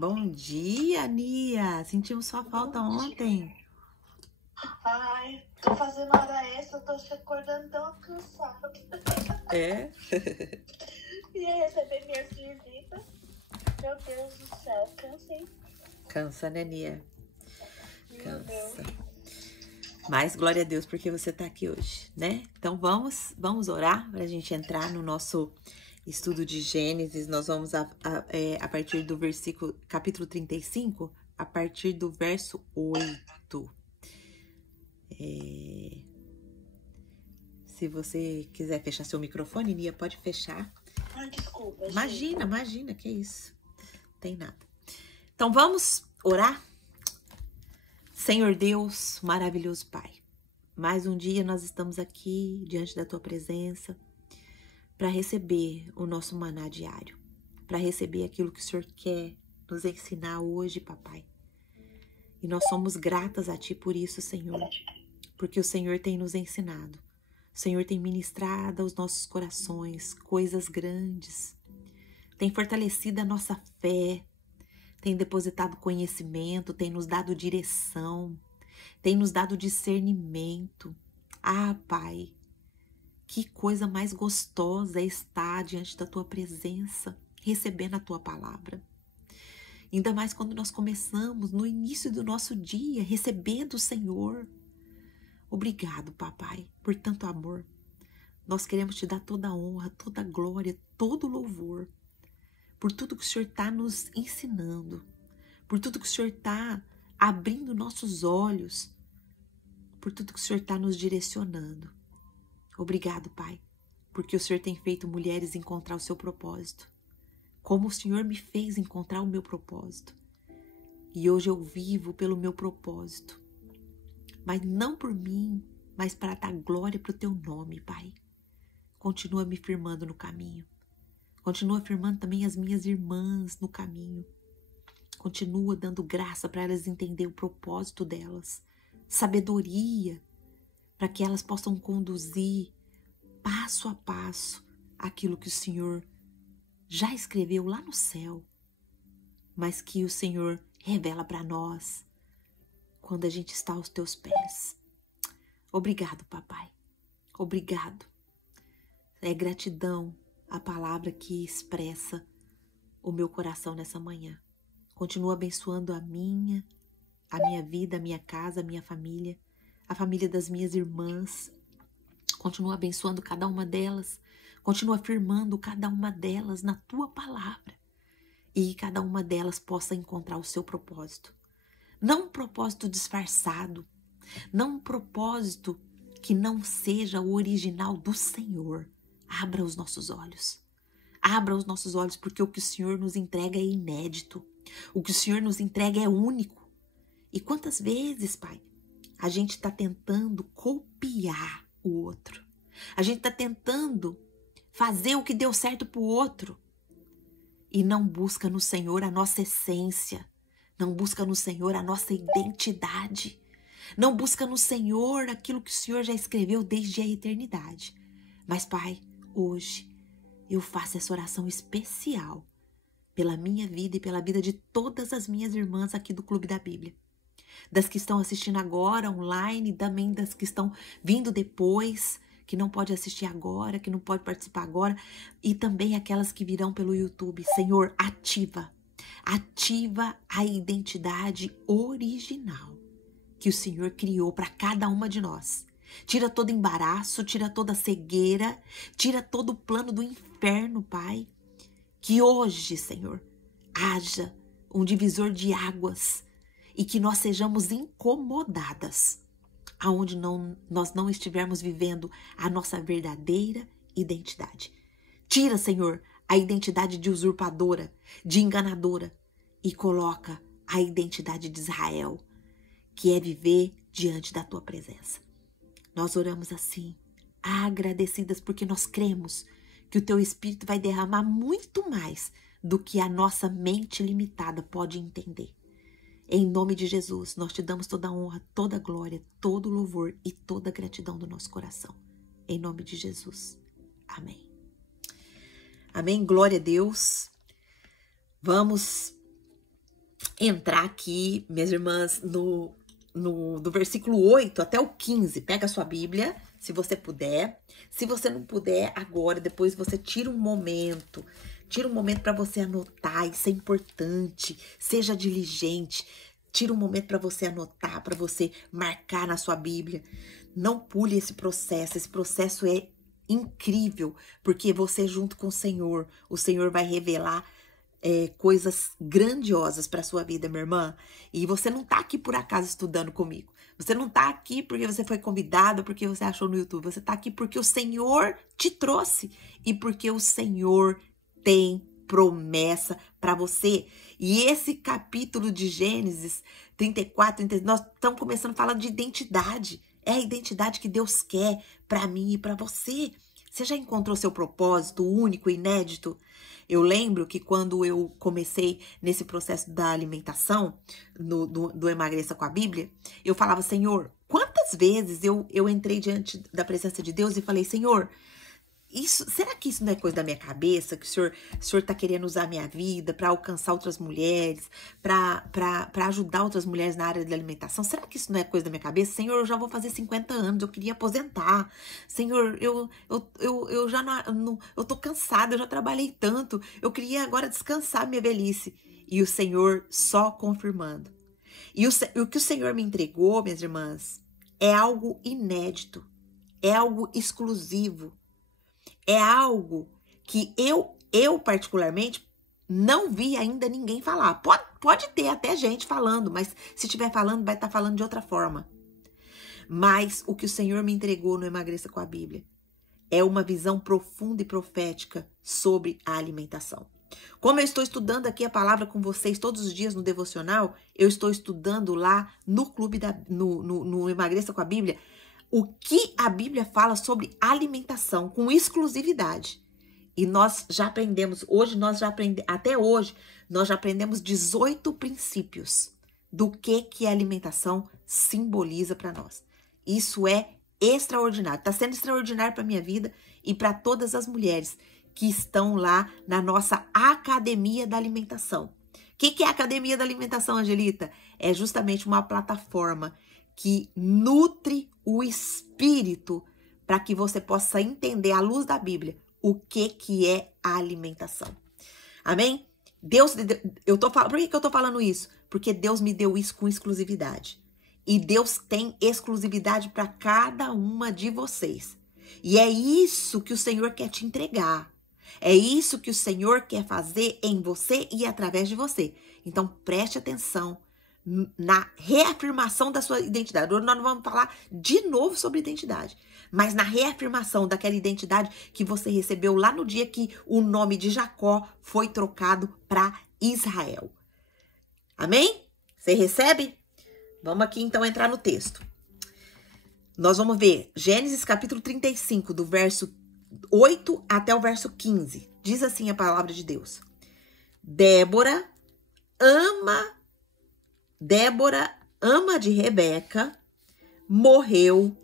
Bom dia, Nia. Sentimos sua falta ontem. Ai, tô fazendo hora extra, tô se acordando tão cansada. É? Ia receber minhas visitas. Meu Deus do céu, cansei. Cansa, né, Nia? Meu Deus. Cansa. Mas glória a Deus porque você tá aqui hoje, né? Então vamos orar pra gente entrar no nosso estudo de Gênesis. Nós vamos a partir do versículo, capítulo 35, a partir do verso 8. Se você quiser fechar seu microfone, Nia, pode fechar. Ai, desculpa, Imagina, que isso. Não tem nada. Então vamos orar? Senhor Deus, maravilhoso Pai, mais um dia nós estamos aqui diante da Tua presença para receber o nosso maná diário, para receber aquilo que o Senhor quer nos ensinar hoje, Papai. E nós somos gratas a Ti por isso, Senhor, porque o Senhor tem nos ensinado, o Senhor tem ministrado aos nossos corações coisas grandes, tem fortalecido a nossa fé, tem depositado conhecimento, tem nos dado direção, tem nos dado discernimento. Ah, Pai, que coisa mais gostosa é estar diante da Tua presença, recebendo a Tua palavra. Ainda mais quando nós começamos no início do nosso dia, recebendo o Senhor. Obrigado, Papai, por tanto amor. Nós queremos Te dar toda a honra, toda a glória, todo o louvor, por tudo que o Senhor está nos ensinando, por tudo que o Senhor está abrindo nossos olhos, por tudo que o Senhor está nos direcionando. Obrigado, Pai, porque o Senhor tem feito mulheres encontrar o seu propósito, como o Senhor me fez encontrar o meu propósito. E hoje eu vivo pelo meu propósito, mas não por mim, mas para dar glória para o Teu nome, Pai. Continua me firmando no caminho. Continua firmando também as minhas irmãs no caminho. Continua dando graça para elas entenderem o propósito delas. Sabedoria para que elas possam conduzir passo a passo aquilo que o Senhor já escreveu lá no céu, mas que o Senhor revela para nós quando a gente está aos Teus pés. Obrigado, Papai. Obrigado. É gratidão a palavra que expressa o meu coração nessa manhã. Continua abençoando a minha vida, a minha casa, a minha família, a família das minhas irmãs. Continua abençoando cada uma delas. Continua afirmando cada uma delas na Tua palavra. E cada uma delas possa encontrar o seu propósito. Não um propósito disfarçado. Não um propósito que não seja o original do Senhor. Abra os nossos olhos. Abra os nossos olhos, porque o que o Senhor nos entrega é inédito. O que o Senhor nos entrega é único. E quantas vezes, Pai, a gente está tentando copiar o outro. A gente está tentando fazer o que deu certo para o outro. E não busca no Senhor a nossa essência. Não busca no Senhor a nossa identidade. Não busca no Senhor aquilo que o Senhor já escreveu desde a eternidade. Mas, Pai, hoje eu faço essa oração especial pela minha vida e pela vida de todas as minhas irmãs aqui do Clube da Bíblia. Das que estão assistindo agora online, também das que estão vindo depois, que não pode assistir agora, que não pode participar agora, e também aquelas que virão pelo YouTube. Senhor, ativa a identidade original que o Senhor criou para cada uma de nós. Tira todo embaraço, tira toda cegueira, tira todo o plano do inferno, Pai. Que hoje, Senhor, haja um divisor de águas e que nós sejamos incomodadas aonde nós não estivermos vivendo a nossa verdadeira identidade. Tira, Senhor, a identidade de usurpadora, de enganadora e coloca a identidade de Israel, que é viver diante da Tua presença. Nós oramos assim, agradecidas, porque nós cremos que o Teu Espírito vai derramar muito mais do que a nossa mente limitada pode entender. Em nome de Jesus, nós Te damos toda a honra, toda a glória, todo o louvor e toda a gratidão do nosso coração. Em nome de Jesus. Amém. Amém. Glória a Deus. Vamos entrar aqui, minhas irmãs, do versículo 8 até o 15. Pega a sua Bíblia, se você puder. Se você não puder, agora, depois você tira um momento. Tira um momento para você anotar, isso é importante. Seja diligente. Tira um momento para você anotar, para você marcar na sua Bíblia. Não pule esse processo é incrível, porque você junto com o Senhor vai revelar coisas grandiosas para sua vida, minha irmã. E você não tá aqui por acaso estudando comigo. Você não tá aqui porque você foi convidado, porque você achou no YouTube. Você tá aqui porque o Senhor te trouxe e porque o Senhor tem promessa para você. E esse capítulo de Gênesis 34, 33, nós estamos começando falando de identidade. É a identidade que Deus quer para mim e para você. Você já encontrou seu propósito único, inédito? Eu lembro que quando eu comecei nesse processo da alimentação, do Emagreça com a Bíblia, eu falava, Senhor, quantas vezes eu entrei diante da presença de Deus e falei, Senhor, será que isso não é coisa da minha cabeça? Que o senhor tá querendo usar a minha vida para alcançar outras mulheres, para ajudar outras mulheres na área da alimentação? Será que isso não é coisa da minha cabeça? Senhor, eu já vou fazer 50 anos, eu queria aposentar. Senhor, eu já não, eu tô cansada, eu já trabalhei tanto, eu queria agora descansar minha velhice. E o Senhor só confirmando. E o que o Senhor me entregou, minhas irmãs, é algo inédito, é algo exclusivo. É algo que eu particularmente não vi ainda ninguém falar. Pode ter até gente falando, mas se estiver falando, vai estar falando de outra forma. Mas o que o Senhor me entregou no Emagreça com a Bíblia é uma visão profunda e profética sobre a alimentação. Como eu estou estudando aqui a palavra com vocês todos os dias no devocional, eu estou estudando lá no clube no Emagreça com a Bíblia o que a Bíblia fala sobre alimentação com exclusividade. E nós já aprendemos, até hoje, nós já aprendemos 18 princípios do que a alimentação simboliza para nós. Isso é extraordinário. Está sendo extraordinário para a minha vida e para todas as mulheres que estão lá na nossa Academia da Alimentação. O que é a Academia da Alimentação, Angelita? É justamente uma plataforma que nutre o espírito para que você possa entender à luz da Bíblia o que é a alimentação. Amém? Por que eu tô falando isso? Porque Deus me deu isso com exclusividade. E Deus tem exclusividade para cada uma de vocês. E é isso que o Senhor quer te entregar. É isso que o Senhor quer fazer em você e através de você. Então preste atenção na reafirmação da sua identidade. Hoje nós não vamos falar de novo sobre identidade, mas na reafirmação daquela identidade que você recebeu lá no dia que o nome de Jacó foi trocado para Israel. Amém? Você recebe? Vamos aqui então entrar no texto. Nós vamos ver Gênesis capítulo 35, do verso 8 até o verso 15. Diz assim a palavra de Deus. Débora, ama de Rebeca, morreu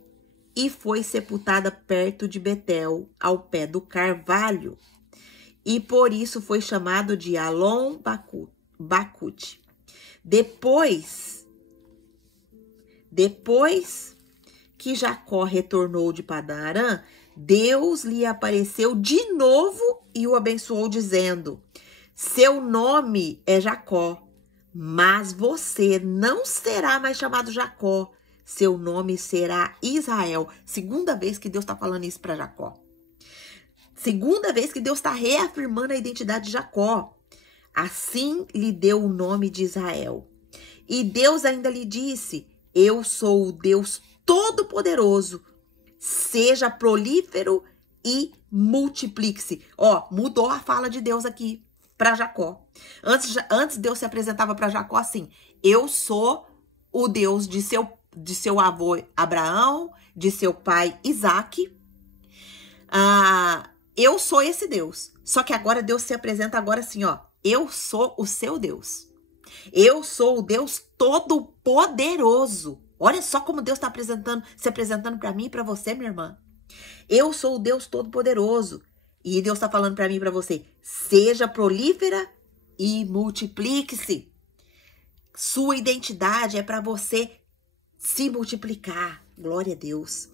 e foi sepultada perto de Betel, ao pé do carvalho. E por isso foi chamado de Alon Bacute. Depois que Jacó retornou de Padã Arã, Deus lhe apareceu de novo e o abençoou, dizendo: seu nome é Jacó, mas você não será mais chamado Jacó. Seu nome será Israel. Segunda vez que Deus está falando isso para Jacó. Segunda vez que Deus está reafirmando a identidade de Jacó. Assim lhe deu o nome de Israel. E Deus ainda lhe disse: eu sou o Deus Todo-Poderoso. Seja prolífero e multiplique-se. Ó, mudou a fala de Deus aqui para Jacó. Antes Deus se apresentava para Jacó assim: eu sou o Deus de seu avô Abraão, de seu pai Isaque. Eu sou esse Deus. Só que agora Deus se apresenta agora assim, ó: eu sou o seu Deus. Eu sou o Deus Todo-Poderoso. Olha só como Deus está se apresentando para mim e para você, minha irmã. Eu sou o Deus Todo-Poderoso. E Deus está falando para mim e para você: seja prolífera e multiplique-se. Sua identidade é para você se multiplicar. Glória a Deus.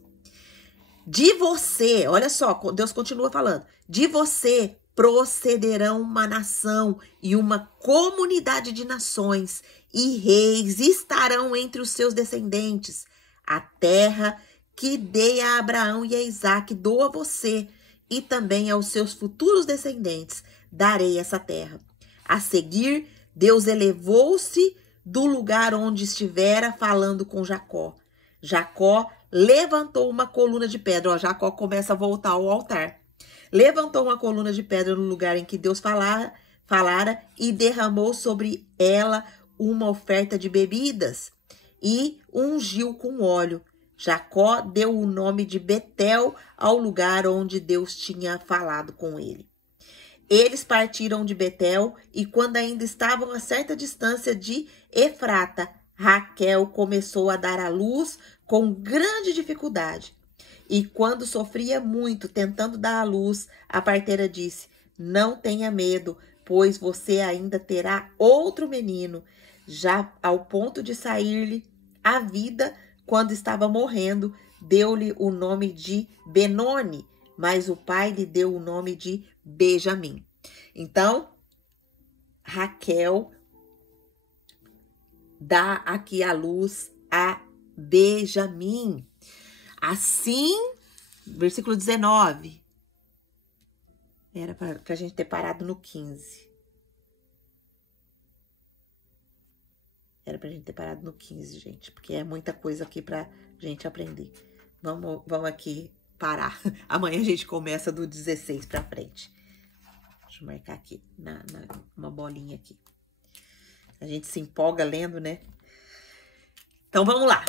De você, olha só, Deus continua falando. De você procederão uma nação e uma comunidade de nações, e reis estarão entre os seus descendentes. A terra que dei a Abraão e a Isaque dou a você, e também aos seus futuros descendentes darei essa terra. A seguir, Deus elevou-se do lugar onde estivera falando com Jacó. Jacó levantou uma coluna de pedra. Ó, Jacó começa a voltar ao altar. Levantou uma coluna de pedra no lugar em que Deus falara e derramou sobre ela uma oferta de bebidas e ungiu com óleo. Jacó deu o nome de Betel ao lugar onde Deus tinha falado com ele. Eles partiram de Betel e, quando ainda estavam a certa distância de Efrata, Raquel começou a dar à luz com grande dificuldade. E quando sofria muito tentando dar à luz, a parteira disse: não tenha medo, pois você ainda terá outro menino. Já ao ponto de sair-lhe a vida, quando estava morrendo, deu-lhe o nome de Benoni, mas o pai lhe deu o nome de Benjamim. Então, Raquel dá aqui à luz a Benjamim. Assim, versículo 19. Era para a gente ter parado no 15. Era pra gente ter parado no 15, gente, porque é muita coisa aqui pra gente aprender. Vamos aqui parar. Amanhã a gente começa do 16 pra frente. Deixa eu marcar aqui, uma bolinha aqui. A gente se empolga lendo, né? Então, vamos lá.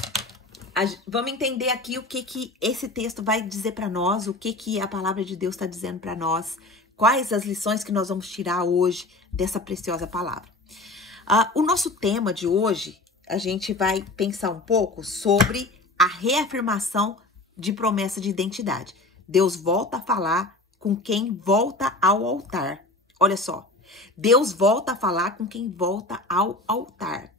Vamos entender aqui o que esse texto vai dizer pra nós, o que a palavra de Deus está dizendo pra nós, quais as lições que nós vamos tirar hoje dessa preciosa palavra. O nosso tema de hoje, a gente vai pensar um pouco sobre a reafirmação de promessa de identidade. Deus volta a falar com quem volta ao altar. Olha só, Deus volta a falar com quem volta ao altar.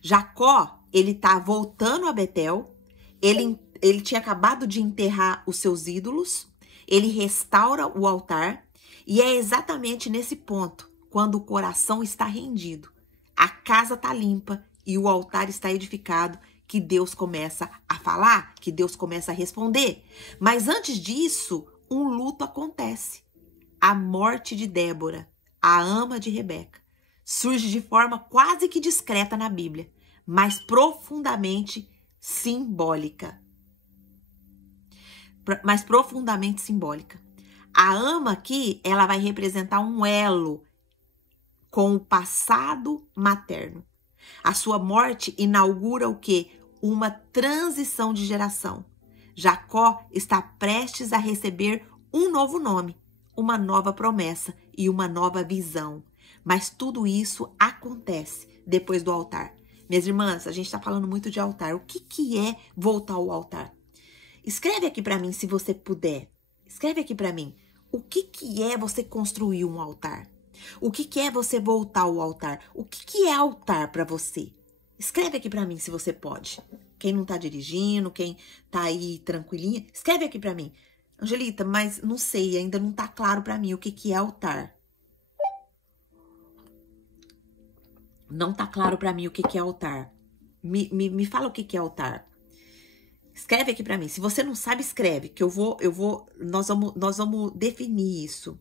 Jacó, ele tá voltando a Betel, ele tinha acabado de enterrar os seus ídolos, ele restaura o altar, e é exatamente nesse ponto, quando o coração está rendido, a casa está limpa e o altar está edificado, que Deus começa a falar, que Deus começa a responder. Mas antes disso, um luto acontece. A morte de Débora, a ama de Rebeca, surge de forma quase que discreta na Bíblia, mas profundamente simbólica. A ama aqui, ela vai representar um elo com o passado materno. A sua morte inaugura o quê? Uma transição de geração. Jacó está prestes a receber um novo nome, uma nova promessa e uma nova visão. Mas tudo isso acontece depois do altar. Minhas irmãs, a gente está falando muito de altar. O que é voltar ao altar? Escreve aqui para mim, se você puder. Escreve aqui para mim. O que é você construir um altar? O que é você voltar ao altar? O que é altar para você? Escreve aqui para mim, se você pode. Quem não tá dirigindo, quem tá aí tranquilinha, escreve aqui para mim. Angelita, mas não sei, ainda não tá claro para mim o que é altar. Não tá claro para mim o que é altar. Me fala o que é altar. Escreve aqui para mim. Se você não sabe, escreve, que nós vamos definir isso.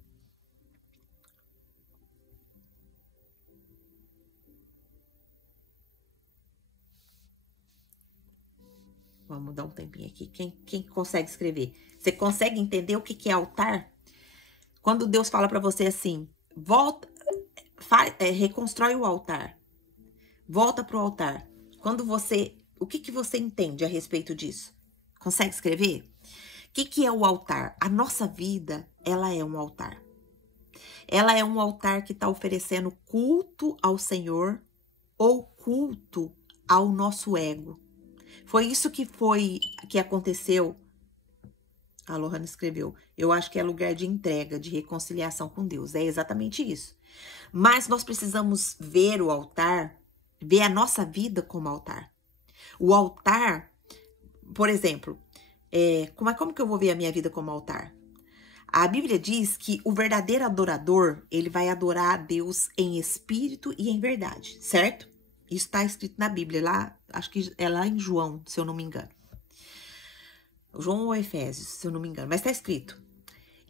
Vamos dar um tempinho aqui. Quem consegue escrever? Você consegue entender o que é altar? Quando Deus fala para você assim, volta, reconstrói o altar. Volta pro altar. O que você entende a respeito disso? Consegue escrever? O que é o altar? A nossa vida, ela é um altar. Ela é um altar que está oferecendo culto ao Senhor ou culto ao nosso ego. Foi isso que aconteceu. A Lohana escreveu. Eu acho que é lugar de entrega, de reconciliação com Deus. É exatamente isso. Mas nós precisamos ver o altar ver a nossa vida como altar. O altar, por exemplo, como que eu vou ver a minha vida como altar? A Bíblia diz que o verdadeiro adorador, ele vai adorar a Deus em espírito e em verdade, certo? Isso está escrito na Bíblia, lá, acho que é lá em João, se eu não me engano. João ou Efésios, se eu não me engano, mas está escrito.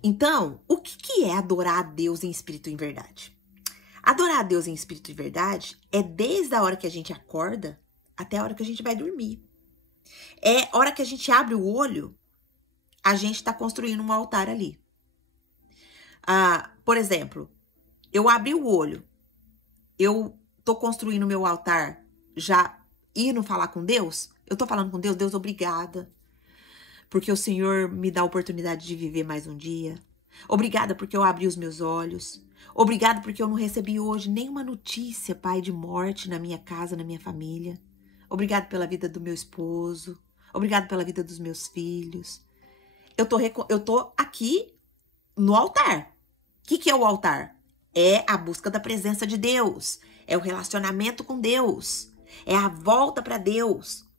Então, o que é adorar a Deus em espírito e em verdade? Adorar a Deus em espírito e verdade é desde a hora que a gente acorda até a hora que a gente vai dormir. É a hora que a gente abre o olho, a gente está construindo um altar ali. Por exemplo, eu abri o olho, eu tô construindo meu altar, já indo falar com Deus, eu tô falando com Deus, Deus, obrigada, porque o Senhor me dá a oportunidade de viver mais um dia. Obrigada porque eu abri os meus olhos. Obrigada porque eu não recebi hoje nenhuma notícia, Pai, de morte na minha casa, na minha família. Obrigada pela vida do meu esposo. Obrigada pela vida dos meus filhos. Eu tô aqui no altar. O que é o altar? É a busca da presença de Deus. É o relacionamento com Deus. É a volta para Deus.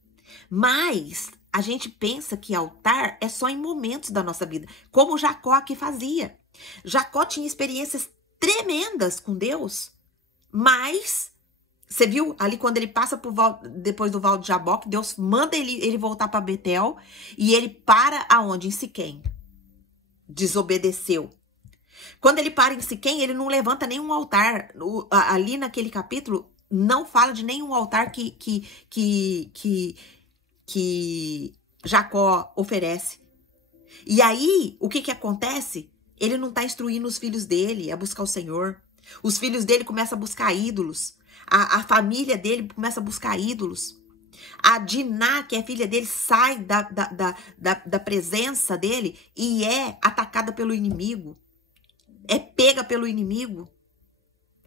Mas a gente pensa que altar é só em momentos da nossa vida. Como Jacó aqui fazia. Jacó tinha experiências tremendas com Deus. Mas, você viu ali quando ele passa depois do Val de Jaboque, Deus manda ele voltar para Betel. E ele para aonde? Em Siquém. Desobedeceu. Quando ele para em Siquém, ele não levanta nenhum altar. Ali naquele capítulo, não fala de nenhum altar que Jacó oferece. E aí, o que acontece? Ele não está instruindo os filhos dele a buscar o Senhor. Os filhos dele começam a buscar ídolos. A família dele começa a buscar ídolos. A Diná, que é filha dele, sai da presença dele e é atacada pelo inimigo. É pega pelo inimigo.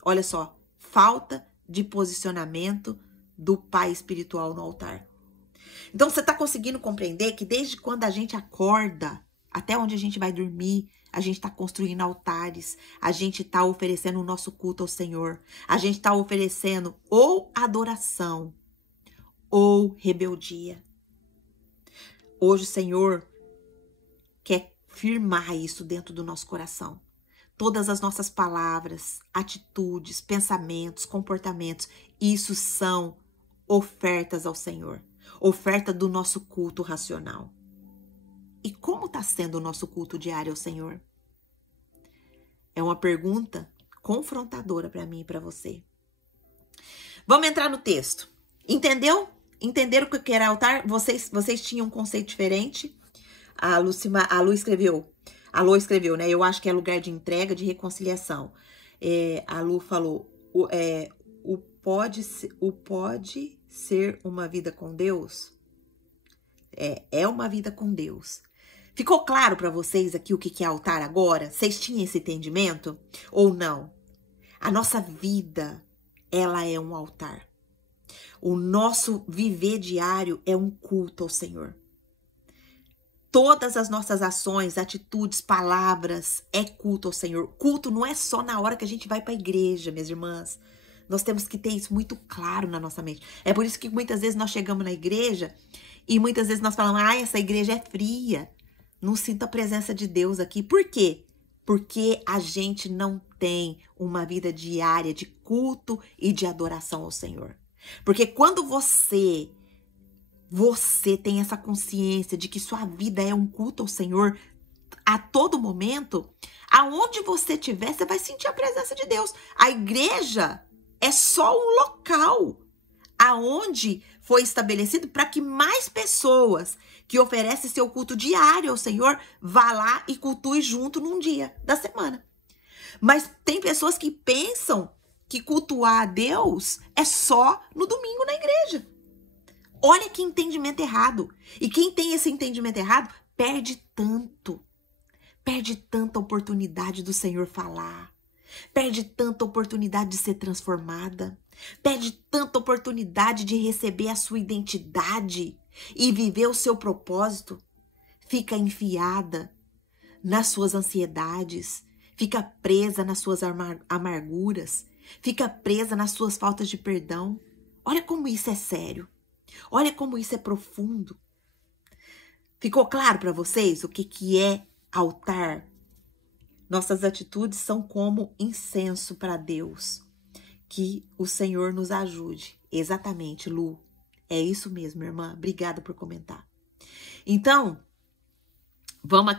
Olha só, falta de posicionamento do pai espiritual no altar. Então, você está conseguindo compreender que desde quando a gente acorda, até onde a gente vai dormir, a gente está construindo altares, a gente está oferecendo o nosso culto ao Senhor, a gente está oferecendo ou adoração ou rebeldia. Hoje o Senhor quer firmar isso dentro do nosso coração. Todas as nossas palavras, atitudes, pensamentos, comportamentos, isso são ofertas ao Senhor. Oferta do nosso culto racional. E como está sendo o nosso culto diário ao Senhor? É uma pergunta confrontadora para mim e para você. Vamos entrar no texto. Entendeu? Entenderam o que era altar? Vocês tinham um conceito diferente? A Lu escreveu, né? Eu acho que é lugar de entrega, de reconciliação. A Lu falou, pode ser uma vida com Deus? É uma vida com Deus. Ficou claro para vocês aqui o que é altar agora? Vocês tinham esse entendimento? Ou não? A nossa vida, ela é um altar. O nosso viver diário é um culto ao Senhor. Todas as nossas ações, atitudes, palavras, é culto ao Senhor. Culto não é só na hora que a gente vai para a igreja, minhas irmãs. Nós temos que ter isso muito claro na nossa mente. É por isso que muitas vezes nós chegamos na igreja e muitas vezes nós falamos, essa igreja é fria. Não sinto a presença de Deus aqui. Por quê? Porque a gente não tem uma vida diária de culto e de adoração ao Senhor. Porque quando você tem essa consciência de que sua vida é um culto ao Senhor a todo momento, aonde você estiver, você vai sentir a presença de Deus. A igreja é só um local aonde foi estabelecido para que mais pessoas que oferecem seu culto diário ao Senhor vá lá e cultue junto num dia da semana. Mas tem pessoas que pensam que cultuar a Deus é só no domingo na igreja. Olha que entendimento errado. E quem tem esse entendimento errado perde tanta oportunidade do Senhor falar. Perde tanta oportunidade de ser transformada. Perde tanta oportunidade de receber a sua identidade e viver o seu propósito. Fica enfiada nas suas ansiedades. Fica presa nas suas amarguras. Fica presa nas suas faltas de perdão. Olha como isso é sério. Olha como isso é profundo. Ficou claro para vocês o que é altar? Nossas atitudes são como incenso para Deus. Que o Senhor nos ajude. Exatamente, Lu. É isso mesmo, irmã. Obrigada por comentar. Então, vamos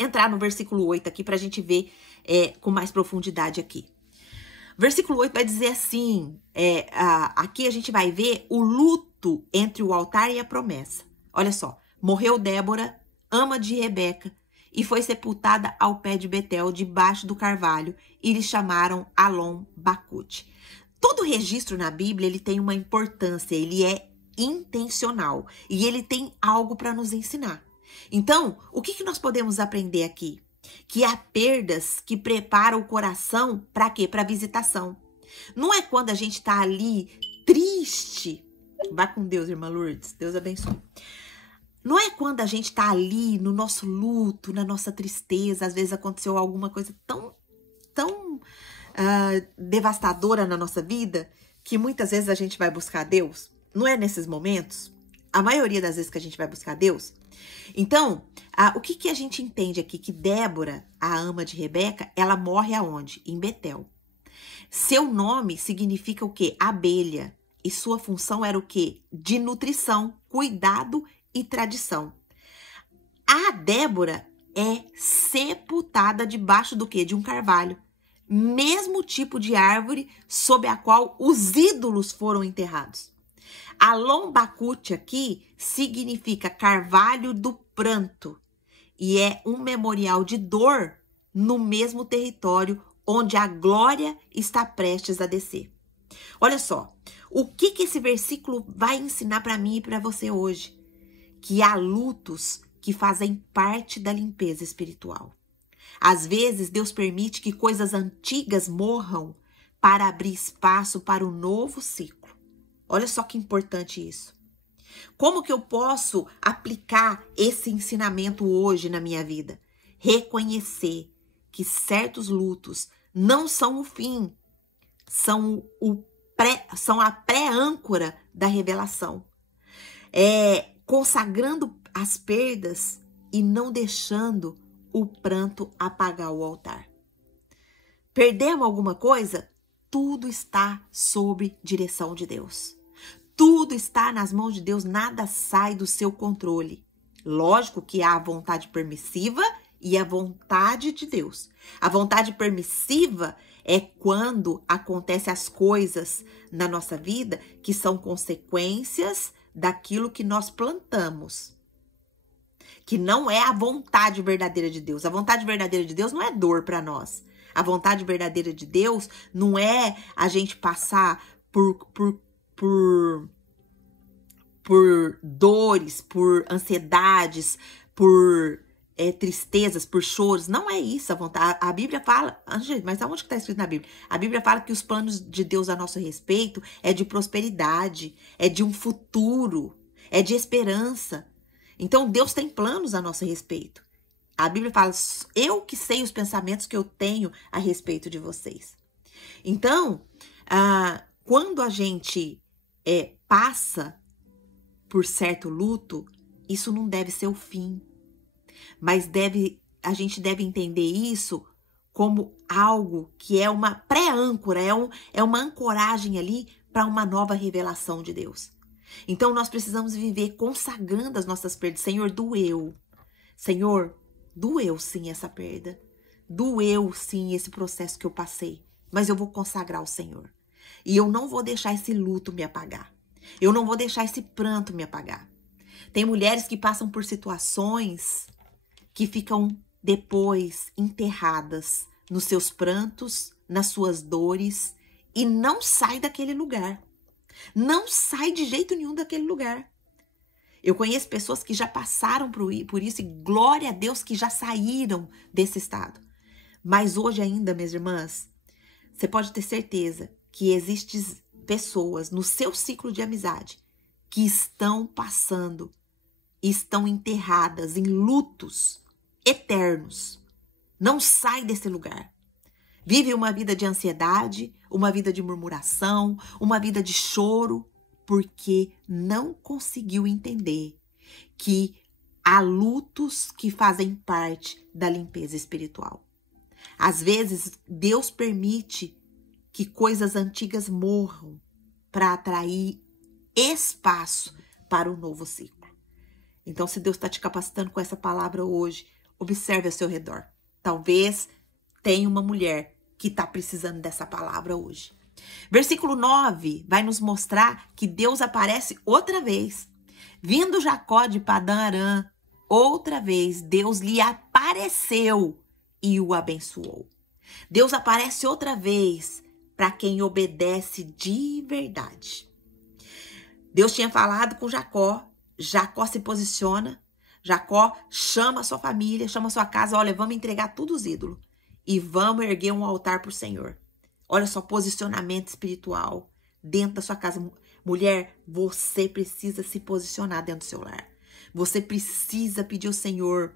entrar no versículo 8 aqui para a gente ver com mais profundidade aqui. Versículo 8 vai dizer assim, aqui a gente vai ver o luto entre o altar e a promessa. Olha só, morreu Débora, ama de Rebeca, e foi sepultada ao pé de Betel, debaixo do carvalho, e lhe chamaram Alon Bacute. Todo registro na Bíblia, ele tem uma importância, ele é intencional, e ele tem algo para nos ensinar. Então, o que nós podemos aprender aqui? Que há perdas que preparam o coração para quê? Para visitação. Não é quando a gente está ali triste. Vá com Deus, irmã Lourdes. Deus abençoe. Não é quando a gente está ali no nosso luto, na nossa tristeza. Às vezes aconteceu alguma coisa tão devastadora na nossa vida que muitas vezes a gente vai buscar Deus. Não é nesses momentos? A maioria das vezes que a gente vai buscar Deus. Então, o que a gente entende aqui? Que Débora, a ama de Rebeca, ela morre aonde? Em Betel. Seu nome significa o quê? Abelha. E sua função era o quê? De nutrição, cuidado e tradição. A Débora é sepultada debaixo do quê? De um carvalho. Mesmo tipo de árvore sob a qual os ídolos foram enterrados. Alon Bacute aqui significa carvalho do pranto e é um memorial de dor no mesmo território onde a glória está prestes a descer. Olha só, o que esse versículo vai ensinar para mim e para você hoje? Que há lutos que fazem parte da limpeza espiritual. Às vezes, Deus permite que coisas antigas morram para abrir espaço para um novo ciclo. Olha só que importante isso. Como que eu posso aplicar esse ensinamento hoje na minha vida? Reconhecer que certos lutos não são o fim, são a pré-âncora da revelação. Consagrando as perdas e não deixando o pranto apagar o altar. Perdemos alguma coisa? Tudo está sob direção de Deus. Tudo está nas mãos de Deus, nada sai do seu controle. Lógico que há a vontade permissiva e a vontade de Deus. A vontade permissiva é quando acontecem as coisas na nossa vida que são consequências daquilo que nós plantamos. Que não é a vontade verdadeira de Deus. A vontade verdadeira de Deus não é dor para nós. A vontade verdadeira de Deus não é a gente passar por dores, por ansiedades, por tristezas, por choros. Não é isso a vontade. A Bíblia fala... Mas aonde que está escrito na Bíblia? A Bíblia fala que os planos de Deus a nosso respeito é de prosperidade, é de um futuro, é de esperança. Então, Deus tem planos a nosso respeito. A Bíblia fala, eu que sei os pensamentos que eu tenho a respeito de vocês. Então, quando a gente passa por certo luto, isso não deve ser o fim. Mas a gente deve entender isso como algo que é uma pré-âncora, é uma ancoragem ali para uma nova revelação de Deus. Então, nós precisamos viver consagrando as nossas perdas. Senhor, doeu. Senhor, doeu sim essa perda. Doeu sim esse processo que eu passei. Mas eu vou consagrar ao Senhor. E eu não vou deixar esse luto me apagar. Eu não vou deixar esse pranto me apagar. Tem mulheres que passam por situações que ficam depois enterradas nos seus prantos, nas suas dores e não sai daquele lugar. Não sai de jeito nenhum daquele lugar. Eu conheço pessoas que já passaram por isso e glória a Deus que já saíram desse estado. Mas hoje ainda, minhas irmãs, você pode ter certeza que existem pessoas no seu ciclo de amizade que estão passando, estão enterradas em lutos eternos. Não sai desse lugar. Vive uma vida de ansiedade, uma vida de murmuração, uma vida de choro, porque não conseguiu entender que há lutos que fazem parte da limpeza espiritual. Às vezes, Deus permite que coisas antigas morram para atrair espaço para o novo ciclo. Então, se Deus está te capacitando com essa palavra hoje, observe ao seu redor. Talvez tenha uma mulher que está precisando dessa palavra hoje. Versículo 9 vai nos mostrar que Deus aparece outra vez. Vindo Jacó de Padã-Arã, outra vez Deus lhe apareceu e o abençoou. Deus aparece outra vez para quem obedece de verdade. Deus tinha falado com Jacó, Jacó se posiciona, Jacó chama a sua família, chama a sua casa, olha, vamos entregar tudo os ídolos e vamos erguer um altar para o Senhor. Olha só, posicionamento espiritual dentro da sua casa. Mulher, você precisa se posicionar dentro do seu lar. Você precisa pedir ao Senhor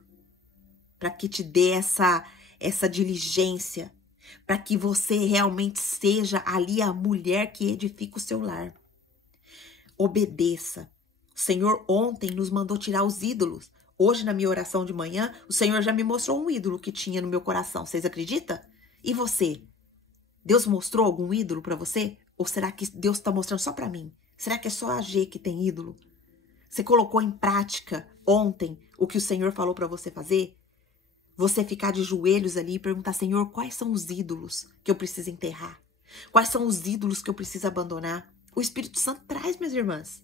para que te dê essa diligência, para que você realmente seja ali a mulher que edifica o seu lar. Obedeça. O Senhor ontem nos mandou tirar os ídolos. Hoje, na minha oração de manhã, o Senhor já me mostrou um ídolo que tinha no meu coração. Vocês acreditam? E você? Deus mostrou algum ídolo para você? Ou será que Deus está mostrando só para mim? Será que é só a G que tem ídolo? Você colocou em prática ontem o que o Senhor falou para você fazer? Você ficar de joelhos ali e perguntar, Senhor, quais são os ídolos que eu preciso enterrar? Quais são os ídolos que eu preciso abandonar? O Espírito Santo traz, minhas irmãs.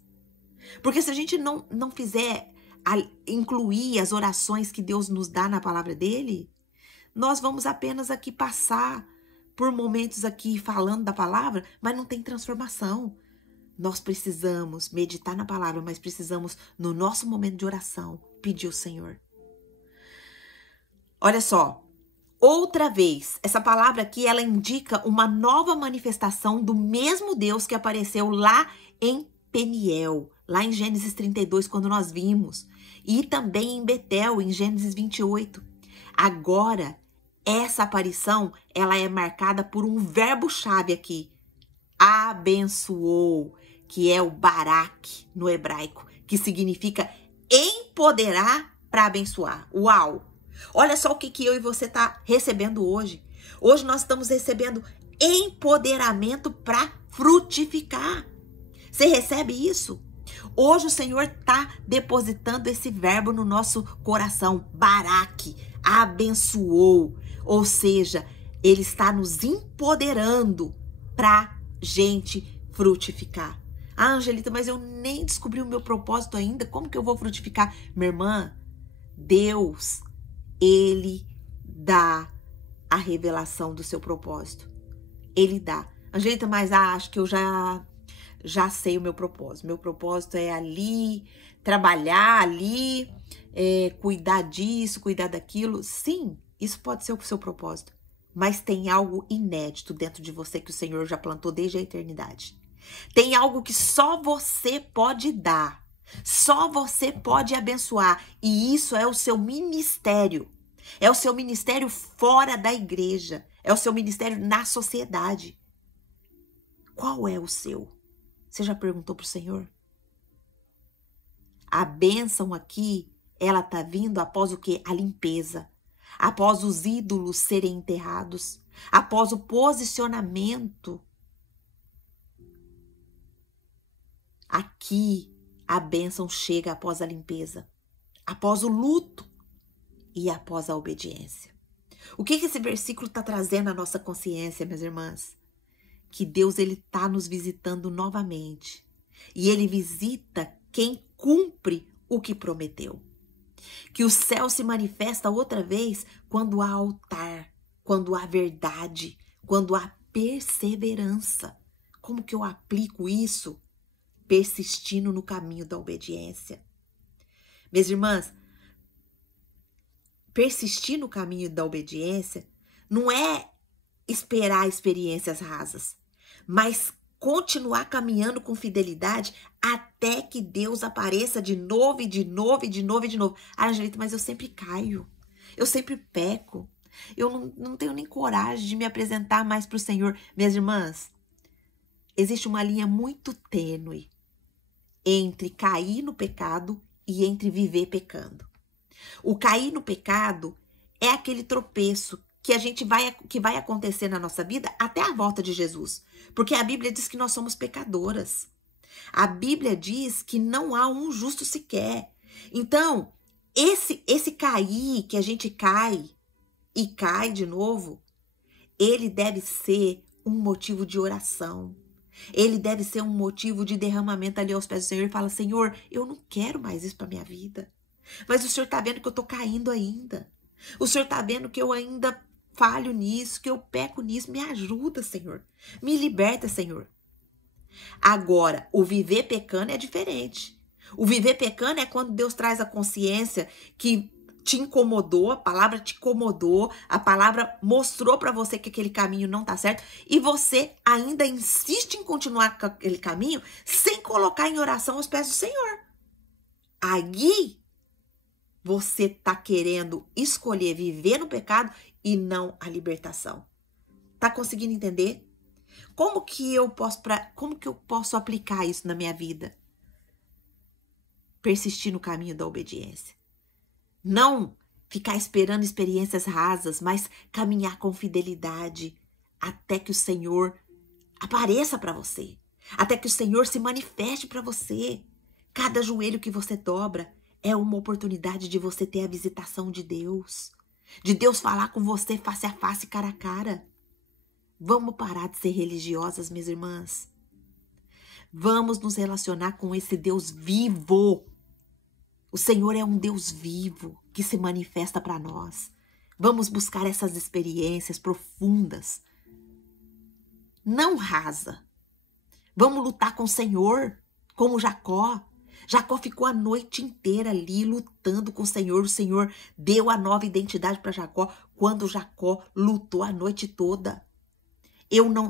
Porque se a gente não fizer incluir as orações que Deus nos dá na palavra dele, nós vamos apenas aqui passar por momentos aqui falando da palavra, mas não tem transformação. Nós precisamos meditar na palavra, mas precisamos, no nosso momento de oração, pedir ao Senhor. Olha só, outra vez, essa palavra aqui, ela indica uma nova manifestação do mesmo Deus que apareceu lá em Peniel, lá em Gênesis 32, quando nós vimos, e também em Betel, em Gênesis 28. Agora, essa aparição, ela é marcada por um verbo-chave aqui, abençoou, que é o barak no hebraico, que significa empoderar para abençoar. Uau! Olha só o que eu e você tá recebendo hoje. Hoje nós estamos recebendo empoderamento para frutificar. Você recebe isso? Hoje o Senhor tá depositando esse verbo no nosso coração. Barak, abençoou. Ou seja, Ele está nos empoderando para gente frutificar. Ah, Angelita, mas eu nem descobri o meu propósito ainda. Como que eu vou frutificar? Minha irmã, Deus, Ele dá a revelação do seu propósito. Ele dá. Angelita, mas acho que eu já sei o meu propósito. Meu propósito é ali, trabalhar ali, cuidar disso, cuidar daquilo. Sim, isso pode ser o seu propósito. Mas tem algo inédito dentro de você que o Senhor já plantou desde a eternidade. Tem algo que só você pode dar. Só você pode abençoar. E isso é o seu ministério. É o seu ministério fora da igreja. É o seu ministério na sociedade. Qual é o seu? Você já perguntou para o Senhor? A bênção aqui, ela está vindo após o quê? A limpeza. Após os ídolos serem enterrados. Após o posicionamento. Aqui, a bênção chega após a limpeza. Após o luto. E após a obediência. O que esse versículo está trazendo à nossa consciência, minhas irmãs? Que Deus, Ele está nos visitando novamente. E Ele visita quem cumpre o que prometeu. Que o céu se manifesta outra vez quando há altar, quando há verdade, quando há perseverança. Como que eu aplico isso? Persistindo no caminho da obediência. Minhas irmãs, persistir no caminho da obediência não é esperar experiências rasas, mas continuar caminhando com fidelidade até que Deus apareça de novo e de novo e de novo e de novo. Ah, Angelita, mas eu sempre caio, eu sempre peco. Eu não tenho nem coragem de me apresentar mais para o Senhor. Minhas irmãs, existe uma linha muito tênue entre cair no pecado e entre viver pecando. O cair no pecado é aquele tropeço que vai acontecer na nossa vida até a volta de Jesus. Porque a Bíblia diz que nós somos pecadoras. A Bíblia diz que não há um justo sequer. Então, esse cair que a gente cai e cai de novo, ele deve ser um motivo de oração. Ele deve ser um motivo de derramamento ali aos pés do Senhor e fala: Senhor, eu não quero mais isso para minha vida. Mas o Senhor está vendo que eu estou caindo ainda. O Senhor está vendo que eu ainda falho nisso, que eu peco nisso. Me ajuda, Senhor. Me liberta, Senhor. Agora, o viver pecando é diferente. O viver pecando é quando Deus traz a consciência que te incomodou, a palavra te incomodou, a palavra mostrou para você que aquele caminho não tá certo e você ainda insiste em continuar com aquele caminho sem colocar em oração aos pés do Senhor. Aí, você tá querendo escolher viver no pecado e não a libertação. Tá conseguindo entender? Como que eu posso aplicar isso na minha vida? Persistir no caminho da obediência. Não ficar esperando experiências rasas, mas caminhar com fidelidade até que o Senhor apareça para você, até que o Senhor se manifeste para você. Cada joelho que você dobra é uma oportunidade de você ter a visitação de Deus falar com você face a face, cara a cara. Vamos parar de ser religiosas, minhas irmãs. Vamos nos relacionar com esse Deus vivo. O Senhor é um Deus vivo que se manifesta para nós. Vamos buscar essas experiências profundas. Não rasa. Vamos lutar com o Senhor, como Jacó. Jacó ficou a noite inteira ali lutando com o Senhor. O Senhor deu a nova identidade para Jacó quando Jacó lutou a noite toda.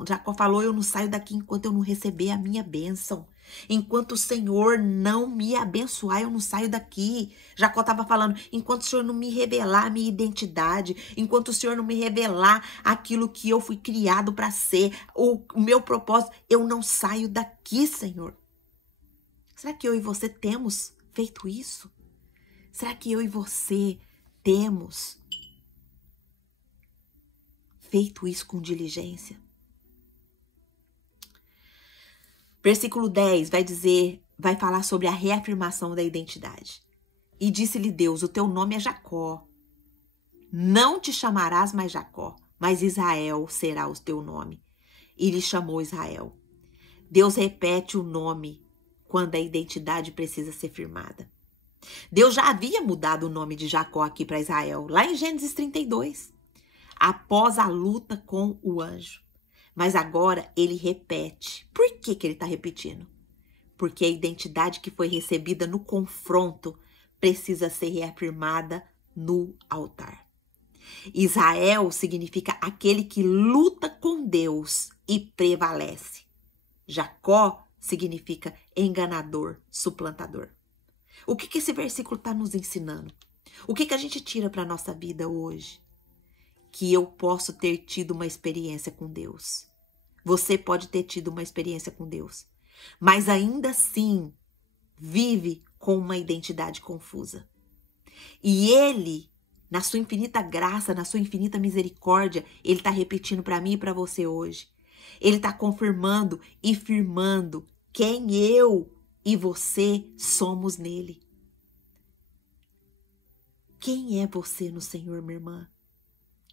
Jacó falou: eu não saio daqui enquanto eu não receber a minha bênção. Enquanto o Senhor não me abençoar, eu não saio daqui. Jacó estava falando: enquanto o Senhor não me revelar a minha identidade, enquanto o Senhor não me revelar aquilo que eu fui criado para ser, o meu propósito, eu não saio daqui, Senhor. Será que eu e você temos feito isso? Será que eu e você temos feito isso com diligência? Versículo 10 vai falar sobre a reafirmação da identidade. E disse-lhe Deus: o teu nome é Jacó. Não te chamarás mais Jacó, mas Israel será o teu nome. E lhe chamou Israel. Deus repete o nome quando a identidade precisa ser firmada. Deus já havia mudado o nome de Jacó aqui para Israel, lá em Gênesis 32, após a luta com o anjo. Mas agora ele repete. Por que ele está repetindo? Porque a identidade que foi recebida no confronto precisa ser reafirmada no altar. Israel significa aquele que luta com Deus e prevalece. Jacó significa enganador, suplantador. O que esse versículo está nos ensinando? O que a gente tira para a nossa vida hoje? Que eu posso ter tido uma experiência com Deus. Você pode ter tido uma experiência com Deus. Mas ainda assim, vive com uma identidade confusa. E Ele, na sua infinita graça, na sua infinita misericórdia, Ele está repetindo para mim e para você hoje. Ele está confirmando e firmando quem eu e você somos nele. Quem é você no Senhor, minha irmã?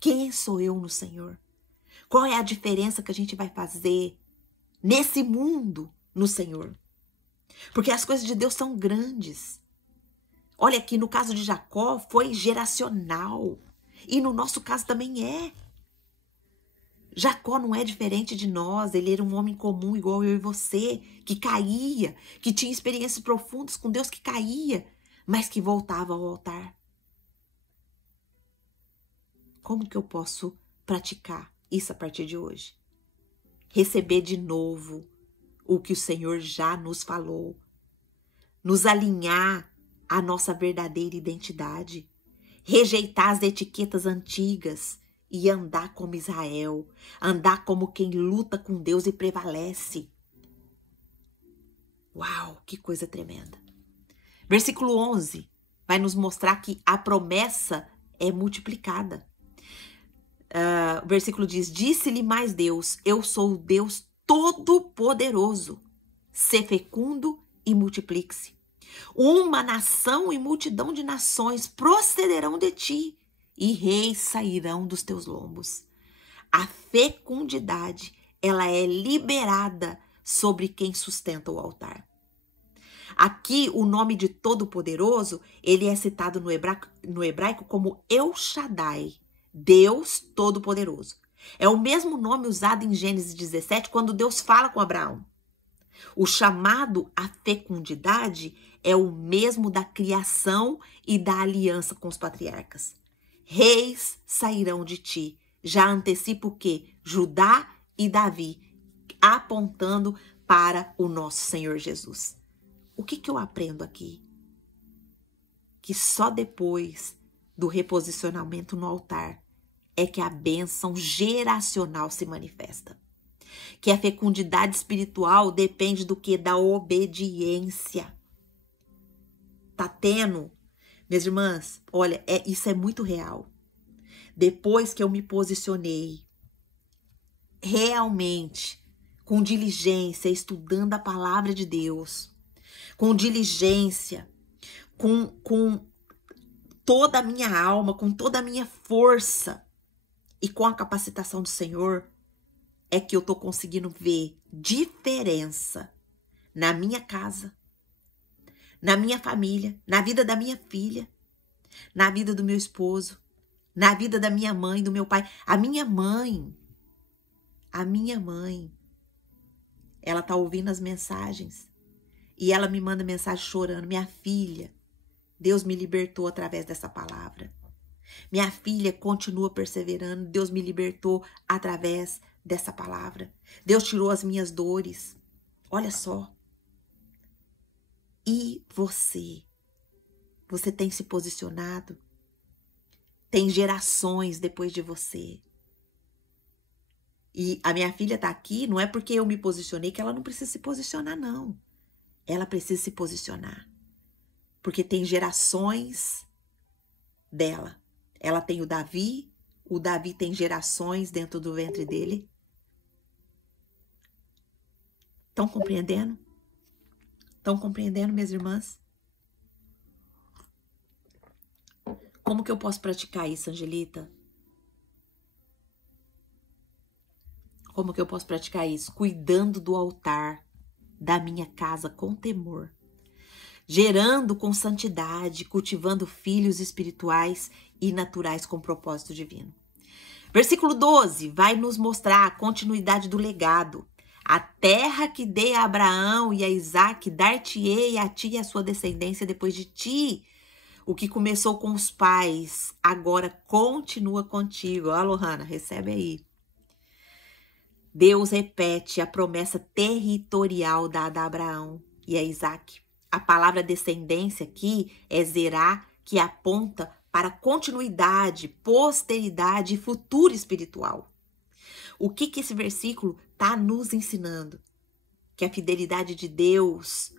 Quem sou eu no Senhor? Qual é a diferença que a gente vai fazer nesse mundo no Senhor? Porque as coisas de Deus são grandes. Olha aqui, no caso de Jacó, foi geracional. E no nosso caso também é. Jacó não é diferente de nós. Ele era um homem comum, igual eu e você, que caía, que tinha experiências profundas com Deus, que caía, mas que voltava ao altar. Como que eu posso praticar isso a partir de hoje? Receber de novo o que o Senhor já nos falou. Nos alinhar à nossa verdadeira identidade. rejeitar as etiquetas antigas e andar como Israel, andar como quem luta com Deus e prevalece. Uau, que coisa tremenda. Versículo 11 vai nos mostrar que a promessa é multiplicada. O versículo diz, disse-lhe mais Deus, eu sou o Deus Todo-Poderoso, sê fecundo e multiplique-se. Uma nação e multidão de nações procederão de ti, e reis sairão dos teus lombos. A fecundidade, ela é liberada sobre quem sustenta o altar. Aqui, o nome de Todo-Poderoso, ele é citado no hebraico como El Shaddai, Deus Todo-Poderoso. É o mesmo nome usado em Gênesis 17, quando Deus fala com Abraão. O chamado à fecundidade é o mesmo da criação e da aliança com os patriarcas. Reis sairão de ti. Já antecipa o quê? Judá e Davi, apontando para o nosso Senhor Jesus. O que eu aprendo aqui? Que só depois do reposicionamento no altar é que a bênção geracional se manifesta. Que a fecundidade espiritual depende do que? Da obediência. Tá tendo? Minhas irmãs, olha, isso é muito real. Depois que eu me posicionei realmente, com diligência, estudando a palavra de Deus, com diligência, com toda a minha alma, com toda a minha força e com a capacitação do Senhor, é que eu tô conseguindo ver diferença na minha casa, na minha família, na vida da minha filha, na vida do meu esposo, na vida da minha mãe, do meu pai. A minha mãe, ela tá ouvindo as mensagens e ela me manda mensagem chorando. Minha filha, Deus me libertou através dessa palavra. Minha filha continua perseverando. Deus me libertou através dessa palavra. Deus tirou as minhas dores. Olha só. E você? Você tem se posicionado? Tem gerações depois de você. E a minha filha tá aqui, não é porque eu me posicionei que ela não precisa se posicionar, não. Ela precisa se posicionar. Porque tem gerações dela. Ela tem o Davi tem gerações dentro do ventre dele. Estão compreendendo? Estão compreendendo, minhas irmãs? Como que eu posso praticar isso, Angelita? Como que eu posso praticar isso? Cuidando do altar da minha casa com temor. Gerando com santidade, cultivando filhos espirituais e naturais com propósito divino. Versículo 12 vai nos mostrar a continuidade do legado. A terra que dei a Abraão e a Isaac, dar-te-ei a ti e a sua descendência depois de ti. O que começou com os pais, agora continua contigo. Ó, Lohana, recebe aí. Deus repete a promessa territorial dada a Abraão e a Isaac. A palavra descendência aqui é zerá, que aponta para continuidade, posteridade e futuro espiritual. O que esse versículo está nos ensinando? Que a fidelidade de Deus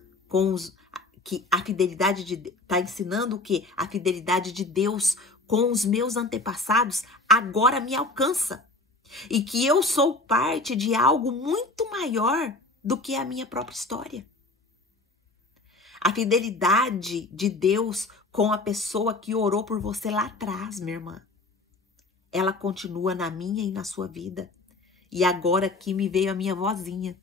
está ensinando o quê? A fidelidade de Deus com os meus antepassados agora me alcança. E que eu sou parte de algo muito maior do que a minha própria história. A fidelidade de Deus com a pessoa que orou por você lá atrás, minha irmã. Ela continua na minha e na sua vida. E agora aqui me veio a minha vozinha.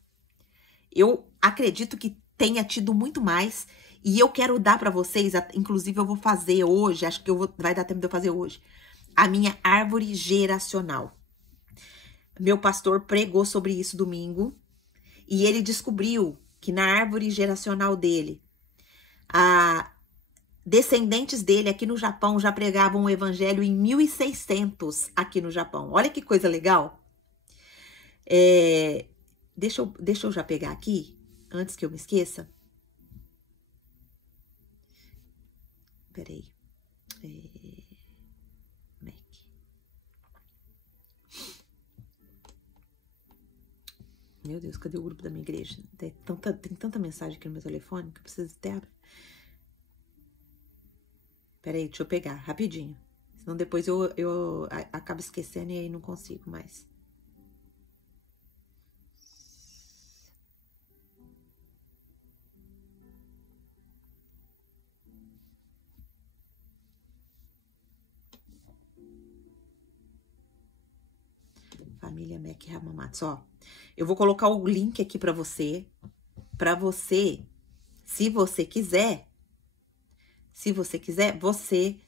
Eu acredito que tenha tido muito mais. E eu quero dar para vocês, inclusive eu vou fazer hoje, acho que vai dar tempo de eu fazer hoje, a minha árvore geracional. Meu pastor pregou sobre isso domingo. E ele descobriu que na árvore geracional dele, descendentes dele aqui no Japão já pregavam o evangelho em 1600 aqui no Japão. Olha que coisa legal. Deixa eu já pegar aqui, antes que eu me esqueça. Peraí. Meu Deus, cadê o grupo da minha igreja? Tem tanta mensagem aqui no meu telefone que eu preciso ter. Peraí, deixa eu pegar rapidinho. Senão depois eu acabo esquecendo e aí não consigo mais. Família Mac Ramamatsu, ó. Eu vou colocar o link aqui pra você, se você quiser, você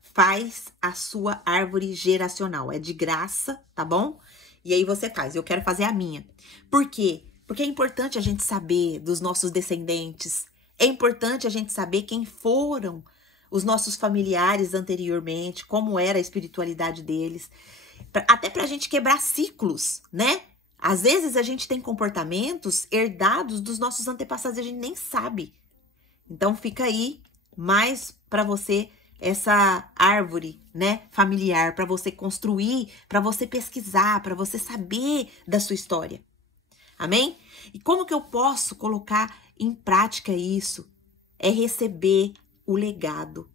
faz a sua árvore geracional. É de graça, tá bom? E aí você faz. Eu quero fazer a minha. Por quê? Porque é importante a gente saber dos nossos descendentes. É importante a gente saber quem foram os nossos familiares anteriormente, como era a espiritualidade deles. Até pra gente quebrar ciclos, né? Às vezes a gente tem comportamentos herdados dos nossos antepassados e a gente nem sabe. Então fica aí mais para você essa árvore, né, familiar, para você construir, para você pesquisar, para você saber da sua história. Amém? E como que eu posso colocar em prática isso? É receber o legado,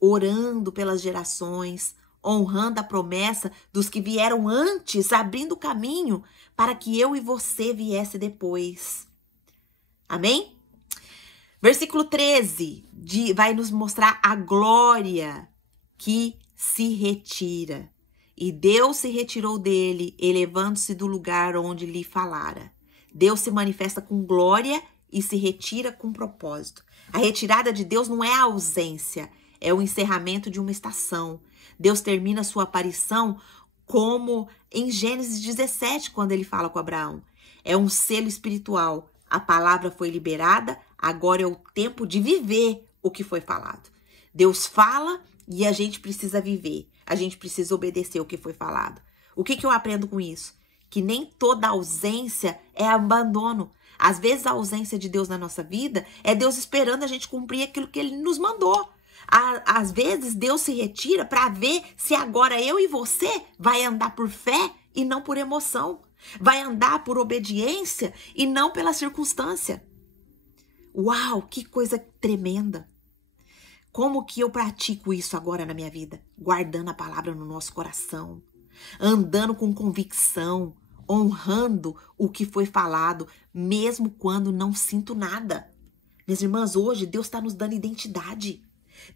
orando pelas gerações, honrando a promessa dos que vieram antes, abrindo caminho para que eu e você viesse depois. Amém? Versículo 13 vai nos mostrar a glória que se retira. E Deus se retirou dele, elevando-se do lugar onde lhe falara. Deus se manifesta com glória e se retira com propósito. A retirada de Deus não é a ausência, é o encerramento de uma estação. Deus termina sua aparição como em Gênesis 17, quando ele fala com Abraão. É um selo espiritual. A palavra foi liberada, agora é o tempo de viver o que foi falado. Deus fala e a gente precisa viver. A gente precisa obedecer o que foi falado. O que eu aprendo com isso? Que nem toda ausência é abandono. Às vezes a ausência de Deus na nossa vida é Deus esperando a gente cumprir aquilo que Ele nos mandou. Às vezes Deus se retira para ver se agora eu e você vai andar por fé e não por emoção. Vai andar por obediência e não pela circunstância. Uau, que coisa tremenda. Como que eu pratico isso agora na minha vida? Guardando a palavra no nosso coração, andando com convicção, honrando o que foi falado, mesmo quando não sinto nada. Minhas irmãs, hoje Deus está nos dando identidade.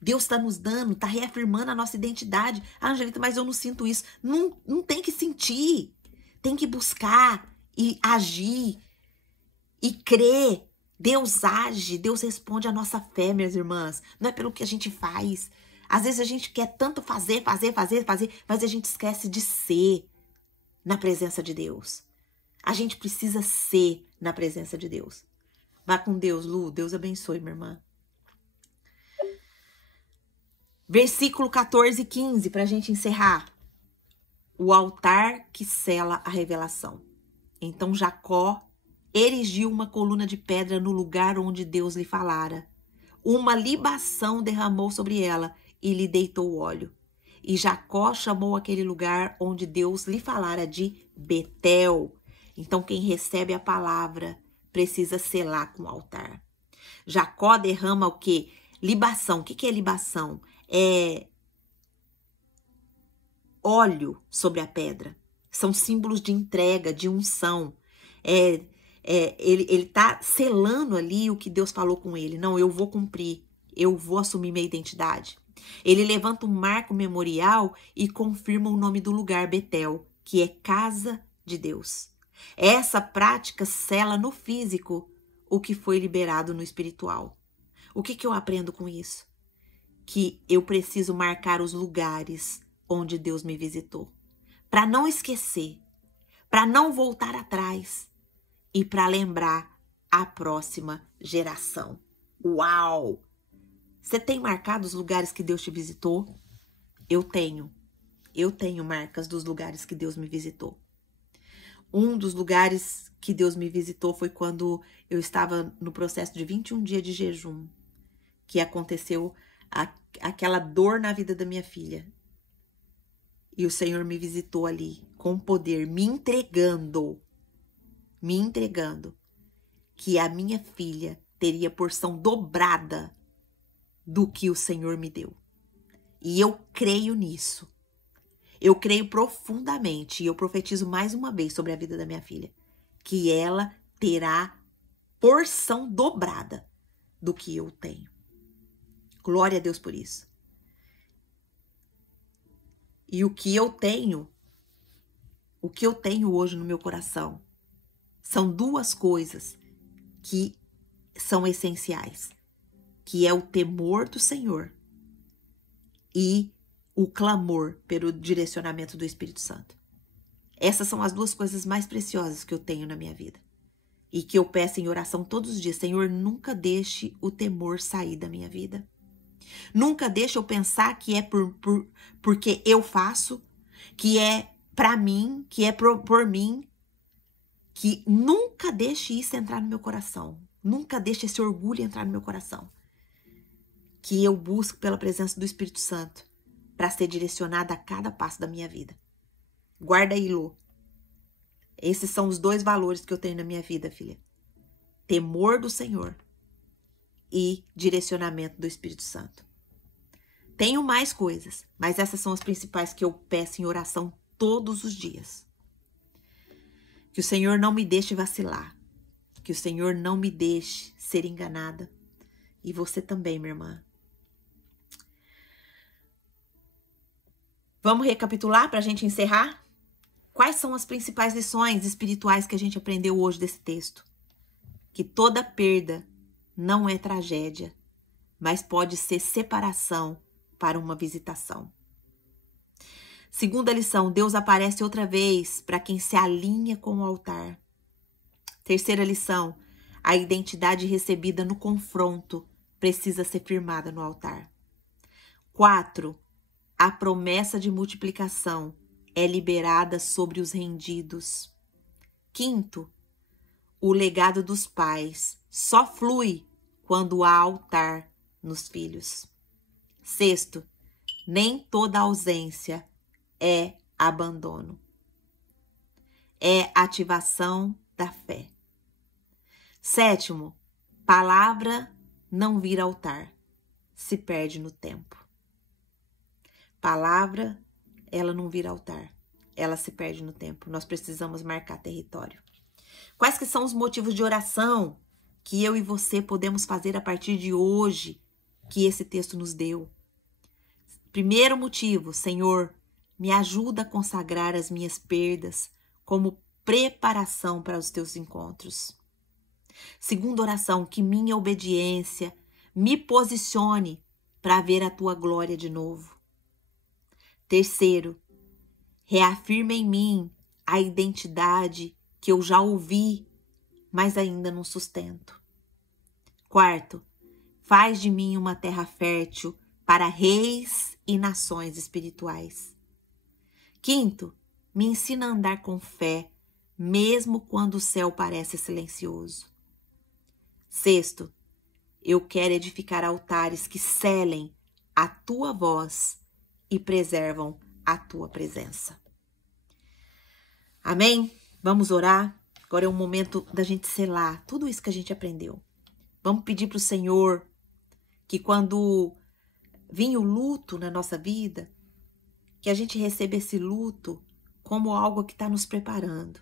Deus está nos dando, está reafirmando a nossa identidade. Ah, Angelita, mas eu não sinto isso. Não tem que sentir. Tem que buscar e agir e crer. Deus age, Deus responde à nossa fé, minhas irmãs. Não é pelo que a gente faz. Às vezes a gente quer tanto fazer, mas a gente esquece de ser na presença de Deus. A gente precisa ser na presença de Deus. Vá com Deus, Lu. Deus abençoe, minha irmã. Versículo 14 e 15, para a gente encerrar. O altar que sela a revelação. Então Jacó erigiu uma coluna de pedra no lugar onde Deus lhe falara. Uma libação derramou sobre ela e lhe deitou óleo. E Jacó chamou aquele lugar onde Deus lhe falara de Betel. Então quem recebe a palavra precisa selar com o altar. Jacó derrama o quê? Libação. O que é libação? É óleo sobre a pedra. São símbolos de entrega, de unção. Ele tá selando ali o que Deus falou com ele. Não, eu vou cumprir. Eu vou assumir minha identidade. Ele levanta um marco memorial e confirma o nome do lugar, Betel, que é casa de Deus. Essa prática sela no físico o que foi liberado no espiritual. O que eu aprendo com isso? Que eu preciso marcar os lugares onde Deus me visitou. Para não esquecer, para não voltar atrás e para lembrar a próxima geração. Uau! Você tem marcado os lugares que Deus te visitou? Eu tenho. Eu tenho marcas dos lugares que Deus me visitou. Um dos lugares que Deus me visitou foi quando eu estava no processo de 21 dias de jejum, que aconteceu aquela dor na vida da minha filha. E o Senhor me visitou ali com poder, me entregando me entregando que a minha filha teria porção dobrada do que o Senhor me deu. E eu creio nisso. Eu creio profundamente e eu profetizo mais uma vez sobre a vida da minha filha, que ela terá porção dobrada do que eu tenho. Glória a Deus por isso. E o que eu tenho hoje no meu coração, são duas coisas que são essenciais, que é o temor do Senhor e o clamor pelo direcionamento do Espírito Santo. Essas são as duas coisas mais preciosas que eu tenho na minha vida. E que eu peço em oração todos os dias. Senhor, nunca deixe o temor sair da minha vida. Nunca deixe eu pensar que é porque eu faço, que é pra mim, que é por mim. Que nunca deixe isso entrar no meu coração. Nunca deixe esse orgulho entrar no meu coração. Que eu busque pela presença do Espírito Santo para ser direcionada a cada passo da minha vida. Guarda aí, Lô. Esses são os dois valores que eu tenho na minha vida, filha. Temor do Senhor e direcionamento do Espírito Santo. Tenho mais coisas, mas essas são as principais que eu peço em oração todos os dias. Que o Senhor não me deixe vacilar. Que o Senhor não me deixe ser enganada. E você também, minha irmã. Vamos recapitular para a gente encerrar? Quais são as principais lições espirituais que a gente aprendeu hoje desse texto? Que toda perda não é tragédia, mas pode ser separação para uma visitação. Segunda lição, Deus aparece outra vez para quem se alinha com o altar. Terceira lição, a identidade recebida no confronto precisa ser firmada no altar. 4. A promessa de multiplicação é liberada sobre os rendidos. 5. O legado dos pais só flui quando há altar nos filhos. 6. Nem toda ausência é abandono. É ativação da fé. 7. Palavra não vira altar, se perde no tempo. Palavra, ela não vira altar, ela se perde no tempo. Nós precisamos marcar território. Quais que são os motivos de oração que eu e você podemos fazer a partir de hoje que esse texto nos deu? Primeiro motivo, Senhor, me ajuda a consagrar as minhas perdas como preparação para os teus encontros. Segunda oração, que minha obediência me posicione para ver a tua glória de novo. Terceiro, reafirma em mim a identidade que eu já ouvi, mas ainda não sustento. Quarto, faz de mim uma terra fértil para reis e nações espirituais. Quinto, me ensina a andar com fé, mesmo quando o céu parece silencioso. Sexto, eu quero edificar altares que selem a tua voz e preservam a tua presença. Amém? Vamos orar? Agora é o momento da gente selar tudo isso que a gente aprendeu. Vamos pedir para o Senhor que quando vir o luto na nossa vida, que a gente receba esse luto como algo que está nos preparando.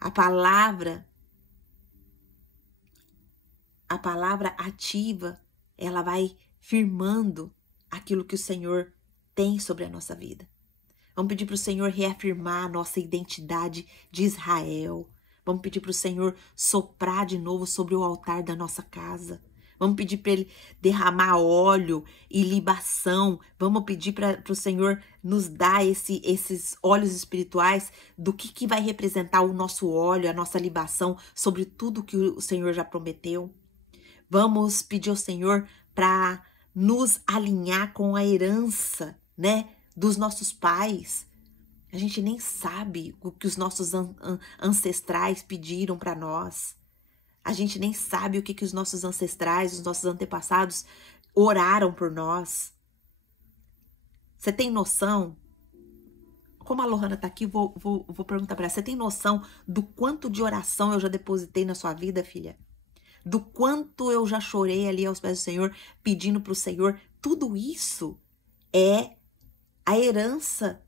A palavra ativa, ela vai firmando aquilo que o Senhor tem sobre a nossa vida. Vamos pedir para o Senhor reafirmar a nossa identidade de Israel. Vamos pedir para o Senhor soprar de novo sobre o altar da nossa casa. Vamos pedir para Ele derramar óleo e libação. Vamos pedir para o Senhor nos dar esses óleos espirituais do que vai representar o nosso óleo, a nossa libação sobre tudo que o Senhor já prometeu. Vamos pedir ao Senhor para nos alinhar com a herança, né, dos nossos pais. A gente nem sabe o que os nossos ancestrais pediram para nós. A gente nem sabe o que os nossos ancestrais, os nossos antepassados oraram por nós. Você tem noção como a Lohana tá aqui, vou perguntar para ela. Você tem noção do quanto de oração eu já depositei na sua vida, filha? Do quanto eu já chorei ali aos pés do Senhor, pedindo para o Senhor. Tudo isso é a herança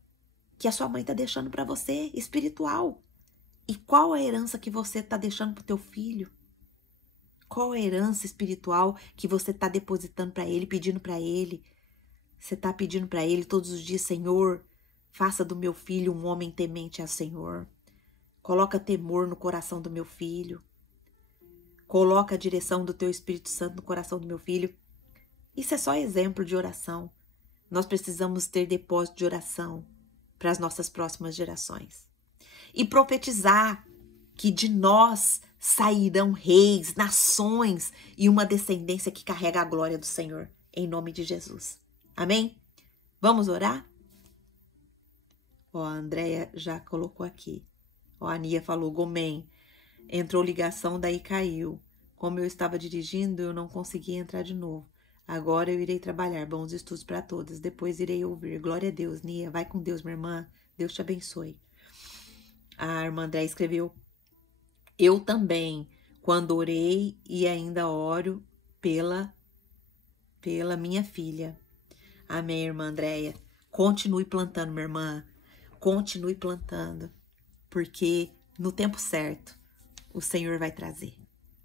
que a sua mãe tá deixando para você, espiritual. E qual a herança que você tá deixando pro teu filho? Qual a herança espiritual que você tá depositando para ele, pedindo para ele? Você tá pedindo para ele todos os dias, Senhor, faça do meu filho um homem temente ao Senhor. Coloca temor no coração do meu filho. Coloca a direção do teu Espírito Santo no coração do meu filho. Isso é só exemplo de oração. Nós precisamos ter depósito de oração para as nossas próximas gerações. E profetizar que de nós sairão reis, nações e uma descendência que carrega a glória do Senhor. Em nome de Jesus. Amém? Vamos orar? Ó, a Andréia já colocou aqui. Ó, a Ania falou, Gomém. Entrou ligação, daí caiu. Como eu estava dirigindo, eu não consegui entrar de novo. Agora eu irei trabalhar. Bons estudos para todas. Depois irei ouvir. Glória a Deus, Nia. Vai com Deus, minha irmã. Deus te abençoe. A irmã André escreveu, eu também, quando orei e ainda oro pela minha filha. Amém, irmã Andréia. Continue plantando, minha irmã. Continue plantando, porque no tempo certo o Senhor vai trazer.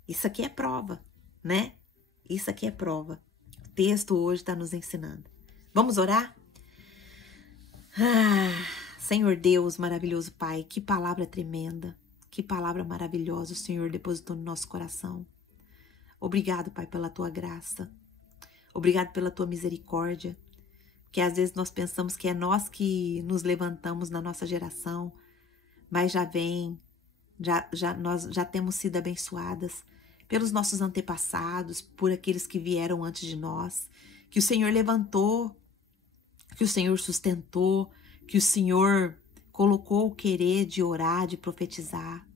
Isso aqui é prova, né? Isso aqui é prova. O texto hoje está nos ensinando. Vamos orar? Senhor Deus, maravilhoso Pai, que palavra tremenda, que palavra maravilhosa o Senhor depositou no nosso coração. Obrigado, Pai, pela Tua graça. Obrigado pela Tua misericórdia, que às vezes nós pensamos que é nós que nos levantamos na nossa geração, mas nós já temos sido abençoadas pelos nossos antepassados, por aqueles que vieram antes de nós, que o Senhor levantou, que o Senhor sustentou, que o Senhor colocou o querer de orar, de profetizar.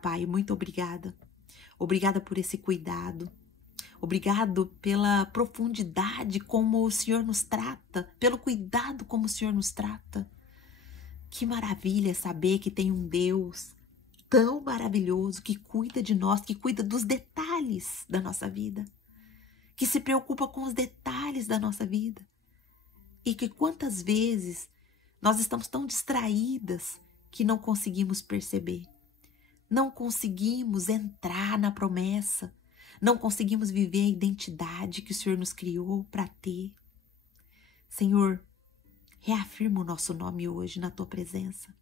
Pai, muito obrigada. Obrigada por esse cuidado. Obrigado pela profundidade como o Senhor nos trata, pelo cuidado como o Senhor nos trata. Que maravilha saber que tem um Deus tão maravilhoso que cuida de nós, que cuida dos detalhes da nossa vida, que se preocupa com os detalhes da nossa vida. E que quantas vezes nós estamos tão distraídas que não conseguimos perceber. Não conseguimos entrar na promessa. Não conseguimos viver a identidade que o Senhor nos criou para ter. Senhor, reafirma o nosso nome hoje na Tua presença.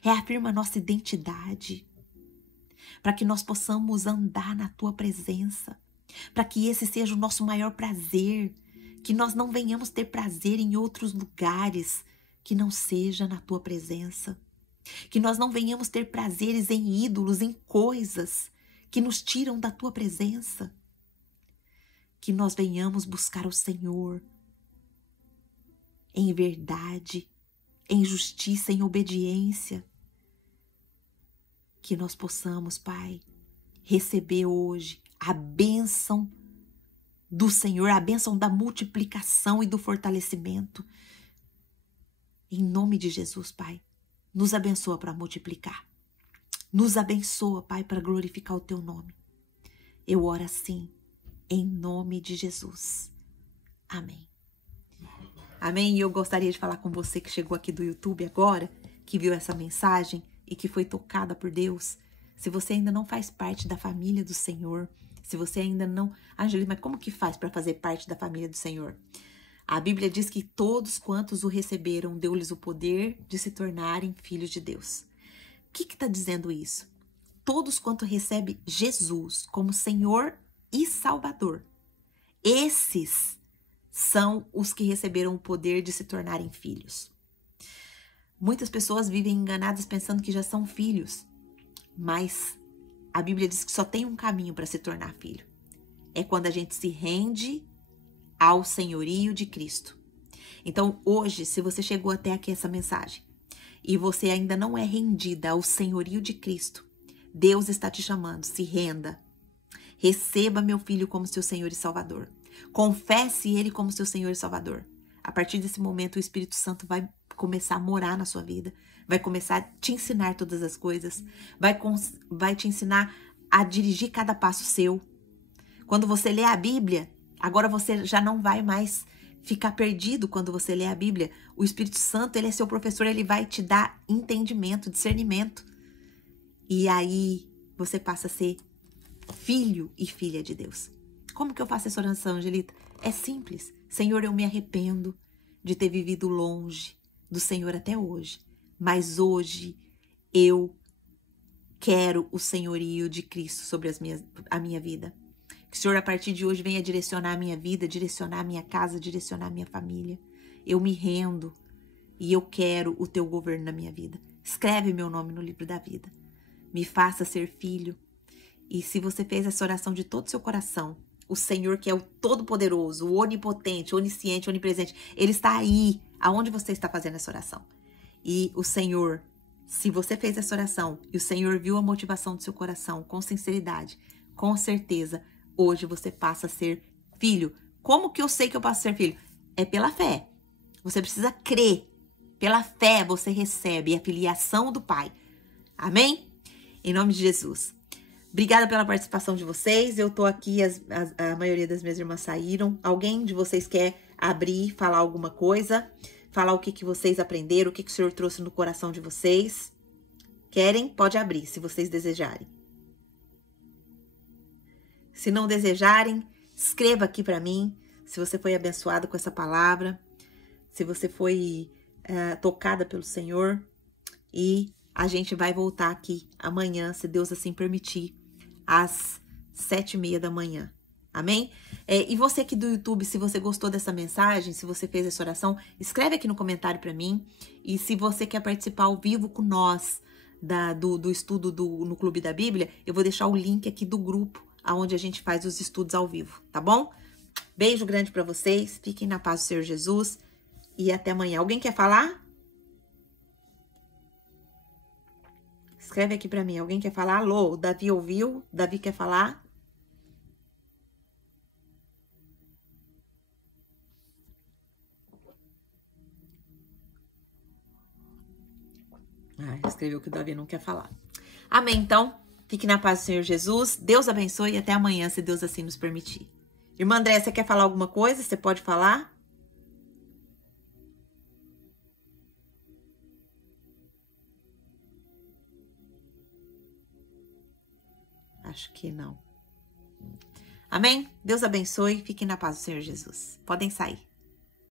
Reafirma a nossa identidade. Para que nós possamos andar na Tua presença. Para que esse seja o nosso maior prazer. Que nós não venhamos ter prazer em outros lugares que não seja na Tua presença. Que nós não venhamos ter prazeres em ídolos, em coisas que nos tiram da Tua presença. Que nós venhamos buscar o Senhor em verdade, em justiça, em obediência. Que nós possamos, Pai, receber hoje a bênção do Senhor, a bênção da multiplicação e do fortalecimento. Em nome de Jesus, Pai, nos abençoa para multiplicar. Nos abençoa, Pai, para glorificar o Teu nome. Eu oro assim, em nome de Jesus. Amém. Amém. E eu gostaria de falar com você que chegou aqui do YouTube agora, que viu essa mensagem e que foi tocada por Deus. Se você ainda não faz parte da família do Senhor, se você ainda não... Angeli, mas como que faz para fazer parte da família do Senhor? A Bíblia diz que todos quantos o receberam, deu-lhes o poder de se tornarem filhos de Deus. O que está dizendo isso? Todos quanto recebem Jesus como Senhor e Salvador, esses são os que receberam o poder de se tornarem filhos. Muitas pessoas vivem enganadas pensando que já são filhos, mas a Bíblia diz que só tem um caminho para se tornar filho. É quando a gente se rende ao senhorio de Cristo. Então, hoje, se você chegou até aqui essa mensagem e você ainda não é rendida ao senhorio de Cristo, Deus está te chamando, se renda. Receba meu filho como seu Senhor e Salvador. Confesse Ele como seu Senhor e Salvador. A partir desse momento, o Espírito Santo vai começar a morar na sua vida, vai começar a te ensinar todas as coisas, vai te ensinar a dirigir cada passo seu. Quando você lê a Bíblia, agora você já não vai mais ficar perdido quando você lê a Bíblia. O Espírito Santo, ele é seu professor, ele vai te dar entendimento, discernimento. E aí você passa a ser filho e filha de Deus. Como que eu faço essa oração, Angelita? É simples. Senhor, eu me arrependo de ter vivido longe do Senhor até hoje. Mas hoje eu quero o senhorio de Cristo sobre a minha vida. Que o Senhor, a partir de hoje, venha direcionar a minha vida, direcionar a minha casa, direcionar a minha família. Eu me rendo e eu quero o teu governo na minha vida. Escreve meu nome no livro da vida. Me faça ser filho. E se você fez essa oração de todo o seu coração, o Senhor, que é o Todo-Poderoso, o Onipotente, Onisciente, Onipresente, Ele está aí, aonde você está fazendo essa oração. E o Senhor, se você fez essa oração e o Senhor viu a motivação do seu coração com sinceridade, com certeza, hoje você passa a ser filho. Como que eu sei que eu passo a ser filho? É pela fé. Você precisa crer. Pela fé você recebe a filiação do Pai. Amém? Em nome de Jesus. Obrigada pela participação de vocês. Eu tô aqui, a maioria das minhas irmãs saíram. Alguém de vocês quer abrir, falar alguma coisa? Falar o que vocês aprenderam, o que o Senhor trouxe no coração de vocês? Querem? Pode abrir, se vocês desejarem. Se não desejarem, escreva aqui para mim, se você foi abençoado com essa palavra, se você foi tocada pelo Senhor. E a gente vai voltar aqui amanhã, se Deus assim permitir, às 7h30 da manhã. Amém? E você aqui do YouTube, se você gostou dessa mensagem, se você fez essa oração, escreve aqui no comentário para mim. E se você quer participar ao vivo com nós do estudo no Clube da Bíblia, eu vou deixar o link aqui do grupo, onde a gente faz os estudos ao vivo, tá bom? Beijo grande para vocês, fiquem na paz do Senhor Jesus e até amanhã. Alguém quer falar? Escreve aqui para mim, alguém quer falar? Alô, o Davi ouviu? Davi quer falar? Escreveu que o Davi não quer falar. Amém, então. Fique na paz do Senhor Jesus. Deus abençoe e até amanhã, se Deus assim nos permitir. Irmã André, você quer falar alguma coisa? Você pode falar? Acho que não. Amém? Deus abençoe. Fiquem na paz do Senhor Jesus. Podem sair.